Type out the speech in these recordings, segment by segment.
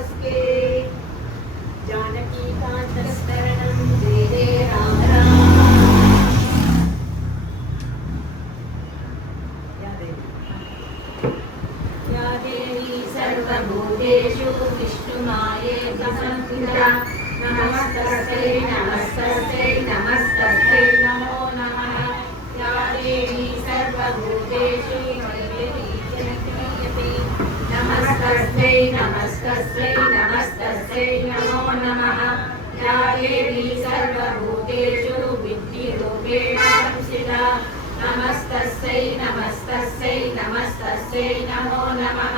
नमस्ते। जानकीकान्तस्मरणं जय जय राम राम। या देवी सर्वभूतेषु विष्णुमायेति संस्थिता नमस्तस्यै नमस्तस्यै नमस्तस्यै नमो नमः। या देवी सर्वभूतेषु नमस्तस्यै नमस्तस्यै नमस्तस्यै नमो नमः। या देवी सर्वभूतेषु विद्युरूपेण संस्थिता नमस्तस्यै नमस्तस्यै नमस्तस्यै नमो नमः।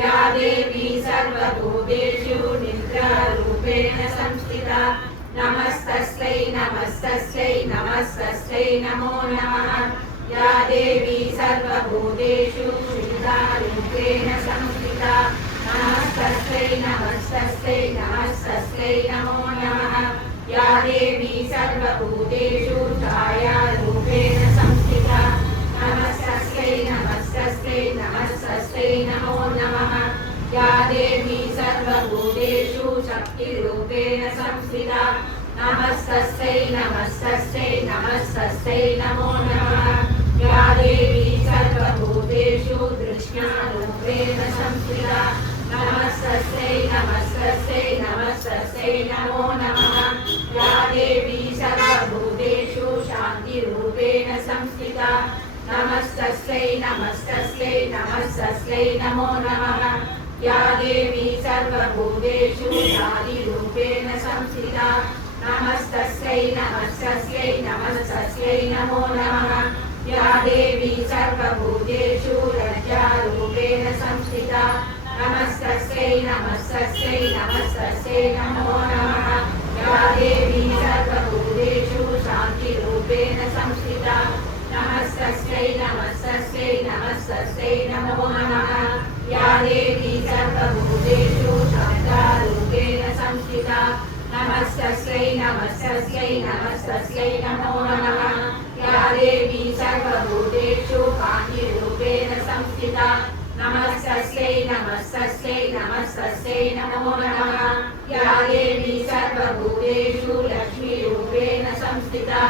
या देवी सर्वभूतेषु निद्रारूपेण संस्थिता नमस्तस्यै नमस्तस्यै नमस्तस्यै नमो नमः। या देवी सर्वभूतेषु सिद्धारूपेण संस्थिता नमस्तस्यै नमस्तस्यै नमस्तस्यै नमो नमः। या देवी सर्वभूतेषु छायारूपेण संस्थिता नमस्तस्यै नमस्तस्यै नमस्तस्यै नमो नमः। या देवी सर्वभूतेषु शक्तिरूपेण संस्थिता नमस्तस्यै नमस्तस्यै नमस्तस्यै नमो नमः। या देवी सर्वभूतेषु दृश्यारूपेण संस्थिता नमस्तस्यै नमस्तस्यै नमस्तस्यै नमो नमः। या देवी सर्वभूतेषु शान्तिरूपेण संस्थिता नमस्तस्यै नमस्तस्यै नमस्तस्यै नमो नमः। या देवी सर्वभूतेषु शान्तिरूपेण संस्थिता नमस्तस्यै नमस्तस्यै नमस्तस्यै नमो नमः। या देवी सर्वभूतेषु लज्जारूपेण संस्थिता नमस्तस्यै नमस्तस्यै नमस्तस्यै नमो नमः। या देवी सर्वभूतेषु शान्तिरूपेण संस्थिता नमस्तस्यै नमस्तस्यै नमस्तस्यै नमो नमः। या देवी सर्वभूतेषु शान्तारूपेण संस्थिता नमस्तस्यै नमस्तस्यै नमस्तस्यै नमो नमः। या देवी सर्वभूतेषु कान्तिरूपेण संस्थिता नमस्तस्यै नमस्तस्यै नमस्तस्यै नमो नमः। या देवी सर्वभूतेषु लक्ष्मीरूपेण संस्थिता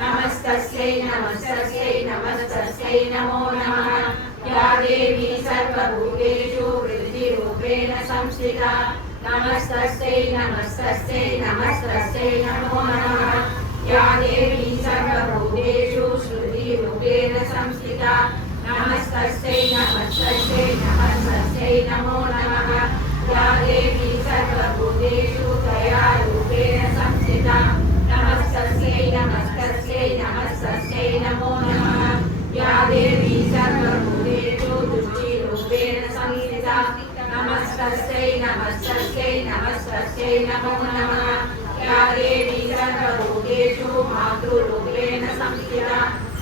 नमस्तस्यै नमस्तस्यै नमस्तस्यै नमो नमः। या देवी सर्वभूतेषु वृद्धिरूपेण संस्थिता नमस्तस्यै नमस्तस्यै नमस्तस्यै नमो नमः। या देवी सर्वभूतेषु श्रुतिरूपेण संस्थिता नमस्तस्यै नमस्तस्यै नमस्तस्यै नमो नमः। या देवी सर्वभूतेषु दयारूपेण संस्थिता नमस्तस्यै नमस्तस्यै नमस्तस्यै नमो नमः। या देवी सर्वभूतेषु दुष्टिरूपेण संस्थिता नमस्तस्यै नमस्तस्यै नमस्तस्यै नमो नमः। या देवी सर्वभूतेषु मातृरूपेण संस्थिता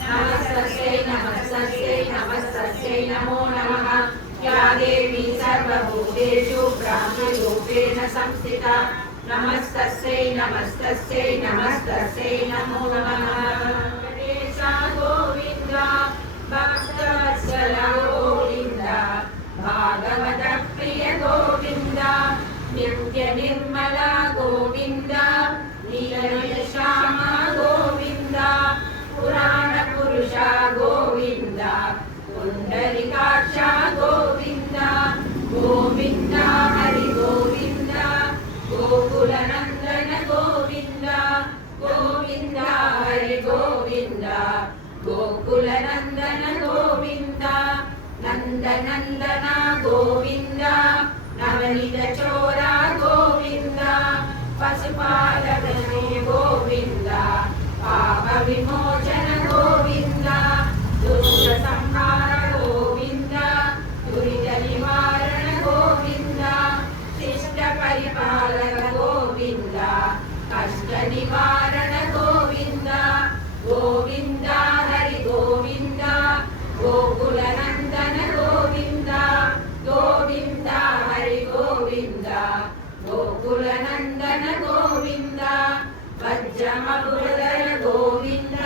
नमस्तस्यै नमस्तस्यै नमस्तस्यै नमो नमः। या देवी सर्वभूतेषु ब्राह्मीरूपेण संस्थिता नमस्तस्यै नमस्तस्यै नमस्तस्यै नमो नमः। गोविन्द भक्तवत्सल गोविन्द भागवत प्रिय गोविन्द नित्य निर्मल गोविन्द नीलश्याम गोविन्द पुराण पुरुष गोविन्द पुण्डरीकाक्ष गोविन्द गोविन्द हरि गोविन्द गोकुलनन्दन गोविन्द गोविन्द हरि गोविन्द गोकुलनन्दन गोविन्द नन्दनन्दन गोविन्द नवनीतचोर गोविन्द पशुपालकने गोविन्द पापविमोचन गोविन्द दुष्टसंहार गोविन्द दुरितनिवारण गोविन्द शिष्टपरिपालक गोविन्द कष्टनिवारण गोविन्द गोविन्द हरि गोविन्द गोकुलनन्दन गोविन्द गोविन्द हरि गोविन्द गोकुलनन्दन गोविन्द वज्रमपुरधर गोविन्द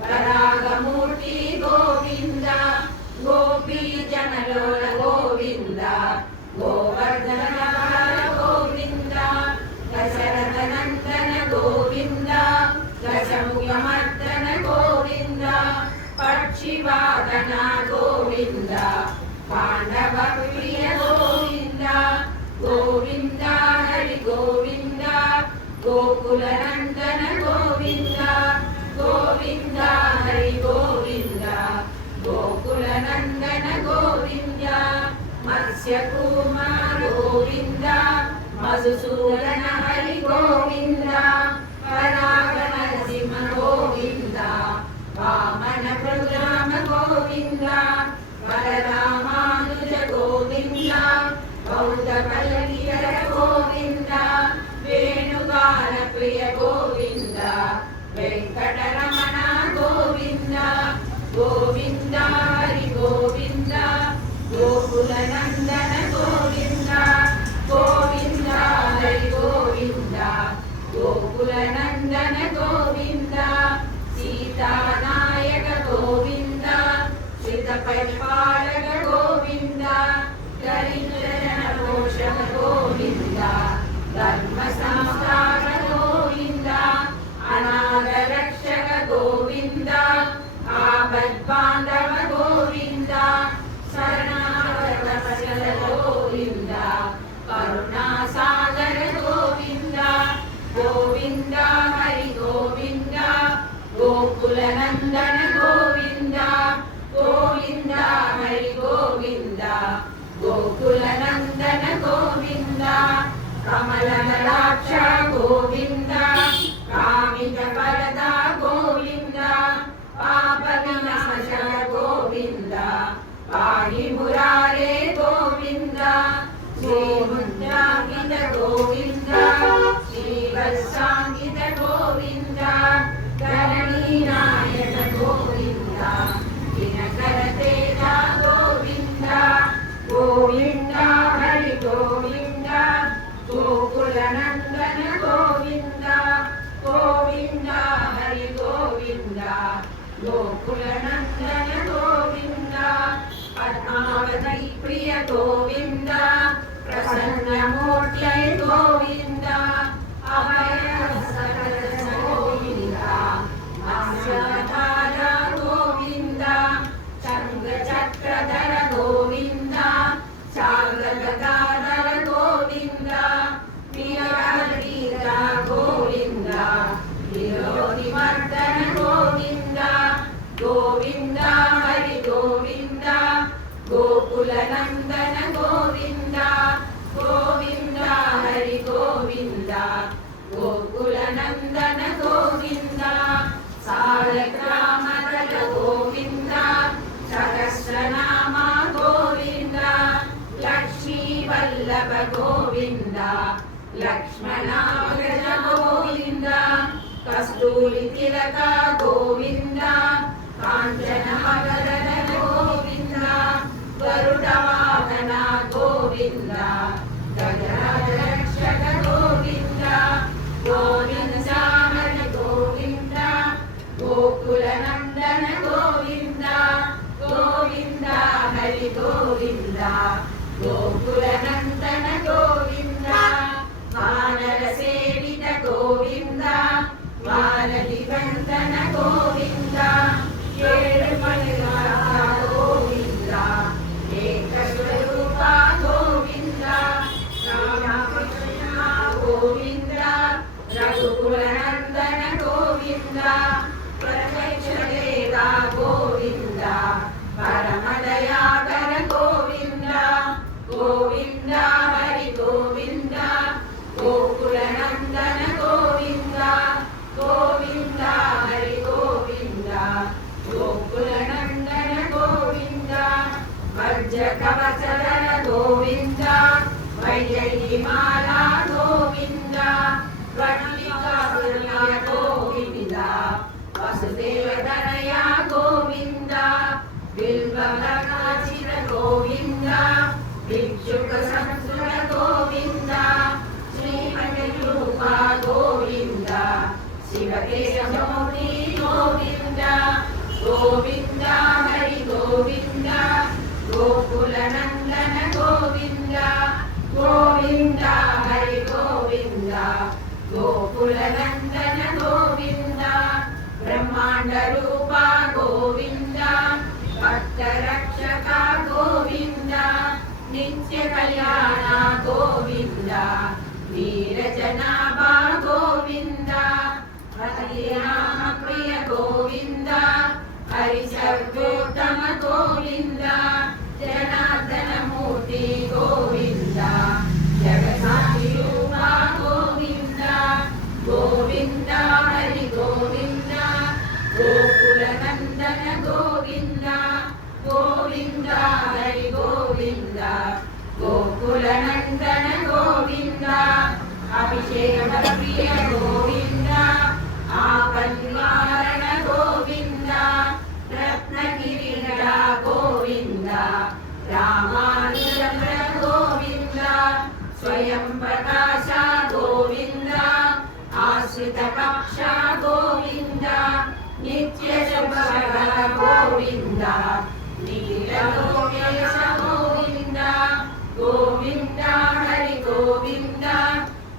परागमूर्ति गोविन्द गोपीजनलोल गोविन्द गोवर्धन ವಾದನ ಗೋವಿಂದ ಪಾಂಡವ ಪ್ರಿಯ ಗೋವಿಂದ ಗೋವಿಂದ ಹರಿ ಗೋವಿಂದ ಗೋಕುಲ ನಂದನ ಗೋವಿಂದ ಗೋವಿಂದ ಹರಿ ಗೋವಿಂದ ಗೋಕುಲ ನಂದನ ಗೋವಿಂದ ಮತ್ಸ್ಯ ಕುಮಾರ ಗೋವಿಂದ ಮಧುಸೂದನ ಹರಿ ಗೋವಿಂದ ಪರಾಗ ನರಸಿಂಹ ಗೋವಿಂದ ವಾಮನ ಪ್ರಭುರಾಮ ಗೋವಿಂದ ಬಲರಾಮಾನುಜ ಗೋವಿಂದ ಬೌದ್ಧ ಪಲ್ಲವಿಯರ ಗೋವಿಂದ ವೇಣುಗಾನ ಪ್ರಿಯ ಗೋವಿಂದ ವೆಂಕಟರಮಣ ಗೋವಿಂದ ಗೋವಿಂದ ಹರಿ ಗೋವಿಂದ ಗೋಕುಲ ನಂದನ ಗೋವಿಂದ ಗೋವಿಂದ ಹರಿ ಗೋವಿಂದ ಗೋಕುಲ ನಂದನ ಗೋವಿಂದ ಸೀತಾನಾಯಕ ಗೋವಿಂದ ಶ್ರಿತ ಪರಿಪಾಲಕ ಗೋವಿಂದ ದರಿದ್ರಜನ ಪೋಷಕ ಗೋವಿಂದ ಧರ್ಮ ಸಂಸ್ಥಾನ ಗೋವಿಂದ ಅನಾಥ ರಕ್ಷಕ ಗೋವಿಂದ ಆಪದ್ಬಾಂಧವ ಗೋವಿಂದ ಶರಣಾಗತ ವತ್ಸಲ ಗೋವಿಂದ ಕರುಣಾಸಾಗರ ಗೋವಿಂದ ಗೋವಿಂದ ಹರಿ ಗೋವಿಂದ ಗೋಕುಲ ನಂದನ ಗೋವಿಂದ ಗೋವಿಂದ ಹರಿ ಗೋವಿಂದ ಗೋಕುಲ ನಂದನ ಗೋವಿಂದ ಕಮಲದಲಾಕ್ಷ ಗೋವಿಂದ ಕಾಮಿತ ಫಲದ ಗೋವಿಂದ ಪಾಪ ವಿನಾಶ ಗೋವಿಂದ ಪಾಹಿ ಮುರಾರೇ ಗೋವಿಂದ ಶ್ರೀಮುದ್ರಾಂಗಿತ ಗೋವಿಂದ ಶ್ರೀವತ್ಸಾಂಗಿತ ಗೋವಿಂದ ಧರಣಿ ನಾಯಕ ಗೋವಿಂದ ದಿನಕರ ತೇಜ ಗೋವಿಂದ ಗೋವಿಂದ ಹರಿ ಗೋವಿಂದ ಗೋಕುಲ ನಂದನ ಗೋವಿಂದ ಗೋವಿಂದ ಹರಿ ಗೋವಿಂದ ಗೋಕುಲ ನಂದನ ಗೋವಿಂದ ಪದ್ಮಾವತಿ ಪ್ರಿಯ ಗೋವಿಂದ ಪ್ರಸನ್ನ ಮೂರ್ತಿ ಗೋವಿಂದ ಅಭಯ ಸಕಲ ಗೋವಿಂದ ಮತ್ಸ್ಯಧಾರ ಗೋವಿಂದ ಚಂದ್ರ ಚಕ್ರಧರ ಗೋವಿಂದ ಚಾಂದ್ರಗದಾಧರ ಗೋವಿಂದ ವೀರ ಗೋವಿಂದ ವಿರೋಧಿಮರ್ದನ ಗೋವಿಂದ ಗೋವಿಂದ ಹರಿ ಗೋವಿಂದ ಗೋಕುಲ ನಂದನ ಗೋವಿಂದ ಗೋವಿಂದ ಹರಿ ಗೋವಿಂದ ಗೋಕುಲ ನಂದನ ಗೋವಿಂದ ಸಾಲಗ್ರಾಮದ ಗೋವಿಂದ ಸಹಸ್ರನಾಮ ಗೋವಿಂದ ಲಕ್ಷ್ಮೀ ವಲ್ಲಭ ಗೋವಿಂದ ಲಕ್ಷ್ಮಣಾಗ್ರಜ ಗೋವಿಂದ ಕಸ್ತೂರಿ ತಿಲಕ ಗೋವಿಂದ ಕಾಂಚನ ಮಗದನ ಗೋವಿಂದ ಗರುಡ ವಾಹನ ಗೋವಿಂದ ಗಜರಾಜ ರಕ್ಷಕ ಗೋವಿಂದ ಗೋವಿಂದ ಹರಿ ಗೋವಿಂದ ಗೋಕುಲ ನಂದನ ಗೋವಿಂದ ಗೋವಿಂದ ಹರಿ ಗೋವಿಂದ ಗೋಕುಲ ನಂದನ ಗೋವಿಂದ ವಾನರ ಸೇವಿತ ಗೋವಿಂದ ವಾನದಿ ವಂದನ ಗೋವಿಂದ ಏಳು ಮಲೆಗಳ ಗೋವಿಂದ ಏಕಸ್ವರೂಪ ಗೋವಿಂದ ರಾಮಕೃಷ್ಣ ಗೋವಿಂದ ರಘುಕುಲ ನಂದನ ಗೋವಿಂದ ಪ್ರತ್ಯಕ್ಷ ದೇವ ಗೋವಿಂದ ಪರಮದಯಾಕರ ಗೋವಿಂದ ಗೋವಿಂದ ಹರಿ ಗೋವಿಂದ ಗೋಕುಲ ನಂದನ ಗೋವಿಂದ ಗೋವಿಂದ ಹರಿ ಗೋವಿಂದ ಗೋಕುಲ ನಂದನ ಗೋವಿಂದ ವಜ್ರ ಕವಚಧರ ಗೋವಿಂದ ವೈಜಯಂತಿ ಮಾಲಾ ಗೋವಿಂದ ವಟಲಿಕಾಸುರ ಗೋವಿಂದ ವಸುದೇವ ತನಯ ಗೋವಿಂದ ಬಿಲ್ವಕಾಚಿರ ಗೋವಿಂದ ಭಿಕ್ಷುಕ ಸಂಸುರ ಗೋವಿಂದ ಶ್ರೀಮಂತರೂಪ ಗೋವಿಂದ ಶಿವಕೇಶಮೂರ್ತಿ ಗೋವಿಂದ ಗೋವಿಂದ ಹರಿ ಗೋವಿಂದ ಗೋಕುಲ ನಂದನ ಗೋವಿಂದ ಗೋವಿಂದ ಹರಿ ಗೋವಿಂದ ಗೋಕುಲ ನಂದನ ಗೋವಿಂದ ಬ್ರಹ್ಮಾಂಡ ರೂಪ ಗೋವಿಂದ ಭಕ್ತರಕ್ಷಕ ಗೋವಿಂದ ನಿತ್ಯ ಕಲ್ಯಾಣ ಗೋವಿಂದ ವೀರಜನಾಭ ಗೋವಿಂದ ಹರಿನಾಮ ಪ್ರಿಯ ಗೋವಿಂದ ಹರಿಸರ್ವೋತ್ತಮ ಗೋವಿಂದ ಜನಾರ್ದನ ಮೂರ್ತಿ ಗೋವಿಂದ ಜಗಸಾಕ್ಷಿ ರೂಪ ಗೋವಿಂದ ಗೋವಿಂದ ಹರಿ ಗೋವಿಂದ ಗೋಕುಲ ನಂದನ ಗೋವಿಂದ ಗೋವಿಂದ ಹರಿ ಗೋವಿಂದ ಗೋಕುಲ ನಂದನ ಗೋವಿಂದ ಅಭಿಷೇಕ ಪ್ರಿಯ ಗೋವಿಂದ ಆಪನ್ನಿವಾರಣ ಗೋವಿಂದ ರತ್ನಗಿರಿಗಳ ಗೋವಿಂದ ರಾಮಾನುಜರ ಗೋವಿಂದ ಸ್ವಯಂ ಪ್ರಕಾಶ ಗೋವಿಂದ ಆಶ್ರಿತ ಪಕ್ಷ ಗೋವಿಂದ ನಿತ್ಯ ಶುಭಗಳ ಗೋವಿಂದ ನೀಲಲೋಕೇಶ ಗೋವಿಂದ ಗೋವಿಂದ ಹರಿ ಗೋವಿಂದ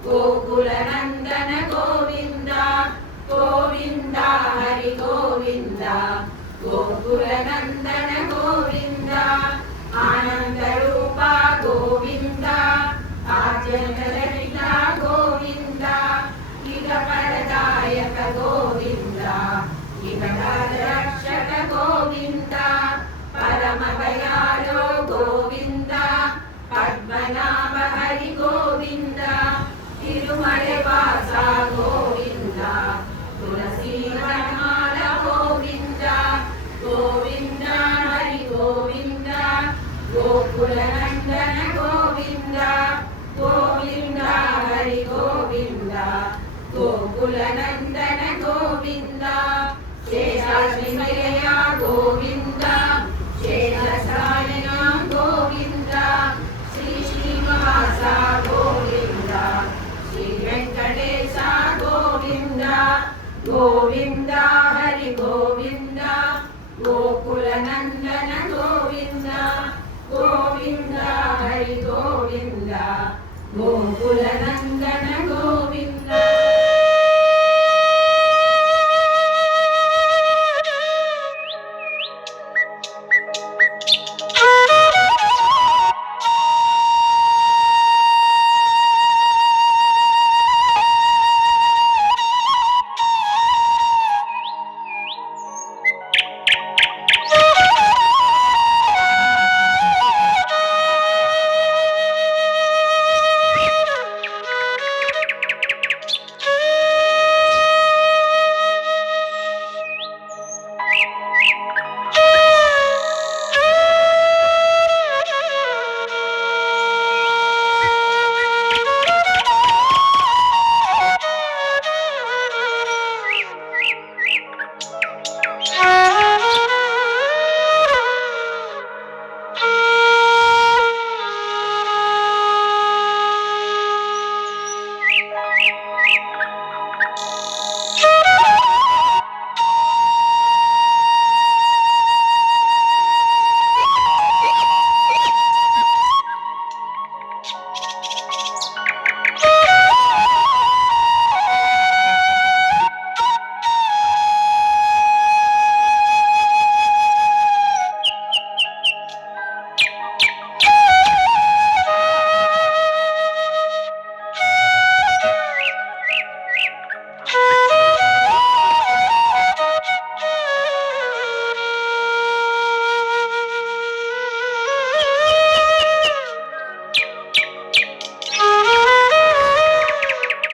ಗೋಕುಲ ನಂದನ ಗೋವಿಂದ ಗೋವಿಂದ ಹರಿ ಗೋವಿಂದ ಗೋಕುಲ ನಂದನ ಗೋವಿಂದ ಆನಂದ ರೂಪ ಗೋವಿಂದ ಆಚರಣರಿತ ಗೋವಿಂದ ಇಗ ಪರದಾಯಕ ಗೋವಿಂದ ಇಗ ರಕ್ಷಕ ಗೋವಿಂದ ಪರಮ ದಯಾಳೋ ಗೋವಿಂದ ಪದ್ಮನಾಭ ಹರಿ ಗೋವಿಂದ ತಿರುಮಲೆ ವಾಸ ಗೋವಿಂದ ತುಳಸಿ ವನಮಾಲ ಗೋವಿಂದ ಗೋವಿಂದ ಹರಿ ಗೋವಿಂದ ಗೋಕುಲ ನಂದನ ಗೋವಿಂದ